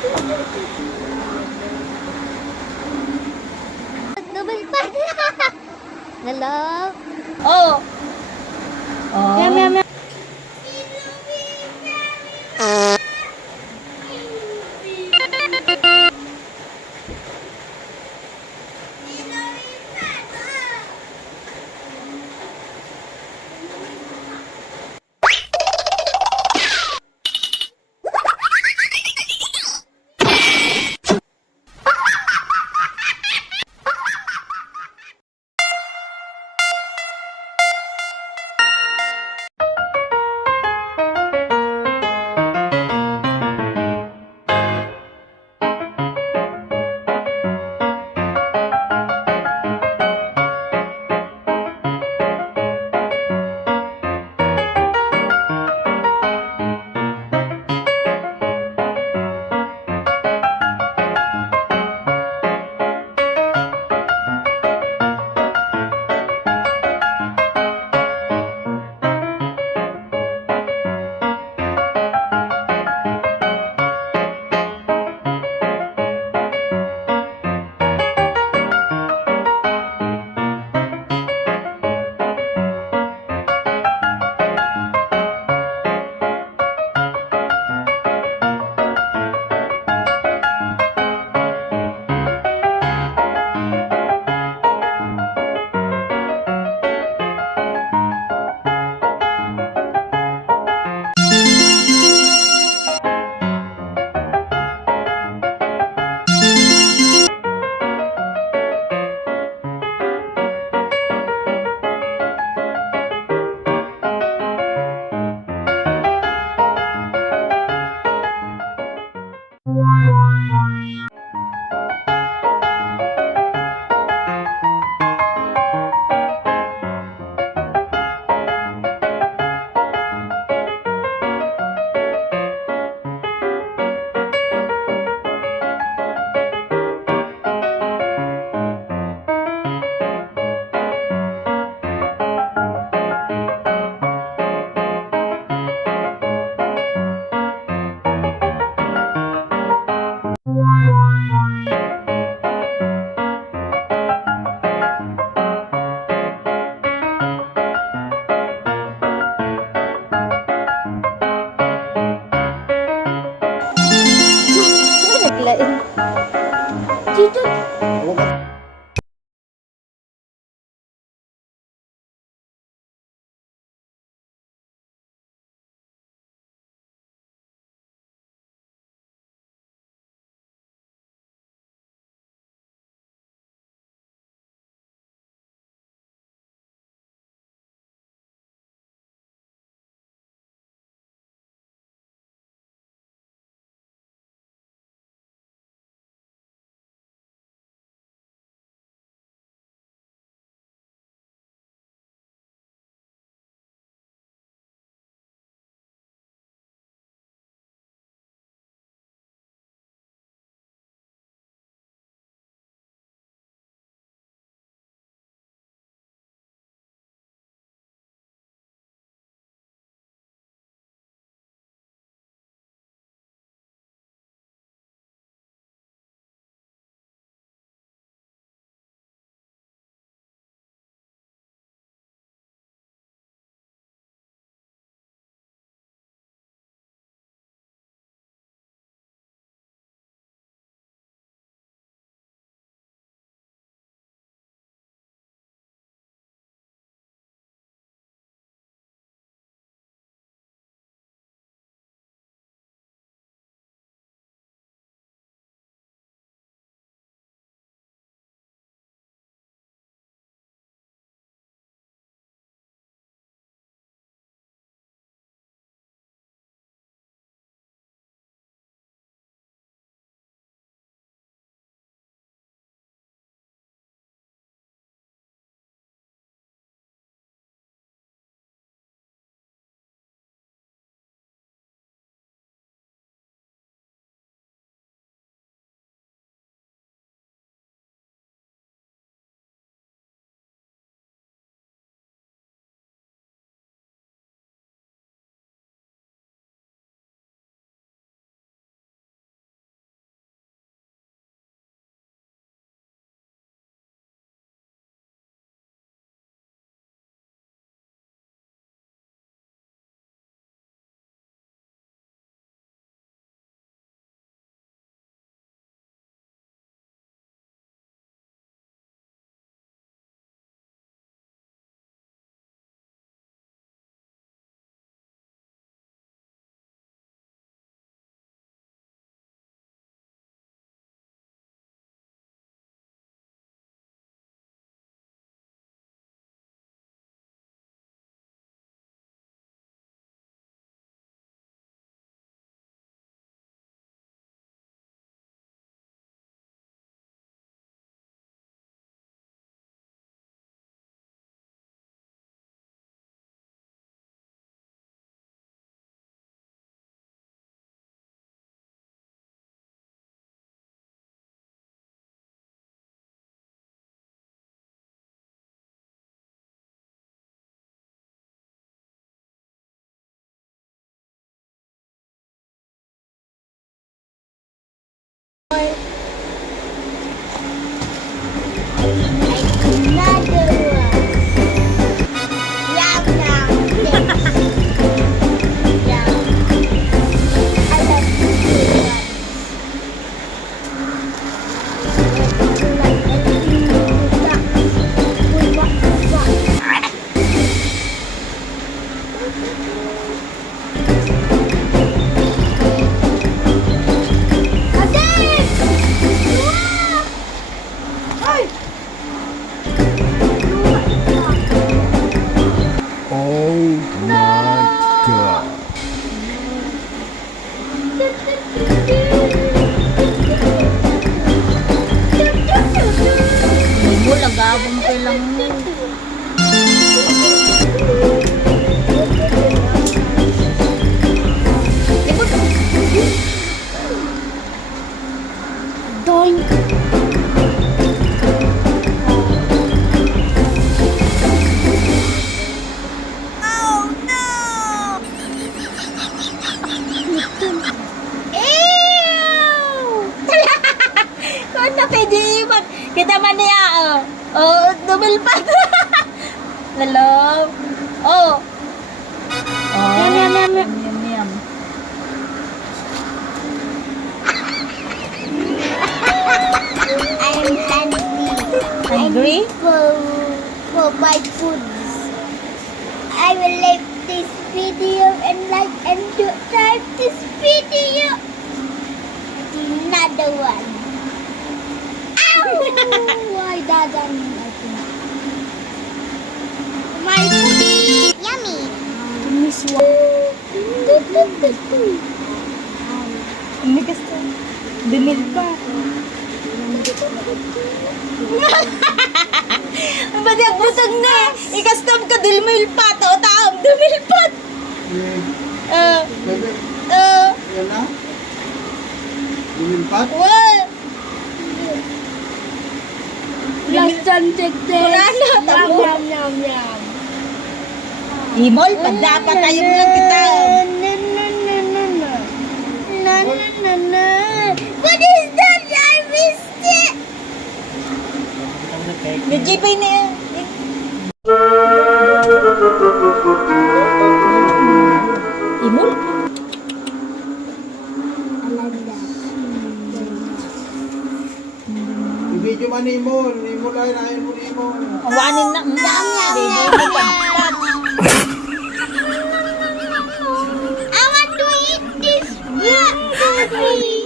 Double pa. Hello? Oh. Oh. Meow, meow, meow. Naglain. Dito. Kita man niya, oh, dumilpat. Lalo. Oh. Oh. Yum, yum, yum, yum. Yum. I am hungry. Hungry? For my foods. I will like this video and like and subscribe this video. Another one. Ow! Why that on my food? Yummy. Miss one. Hindi kasi. Dumilpat. Ba't yung busog na? Ikastom ka dumilpat. O taom, dumilpat. Bebe, yan na? Lumilpat? What? Last time take this. Wala na, tamo. Yum, yum, yum. Imol, dapat tayo lang kita. No. What is that? I missed it. Yung jeepay na yan. Imol? I-video man ni mo. Ni mo lang, inahin mo ni mo. Awanin na. Yum, yum, Hindi, yum, hindi pa. yum.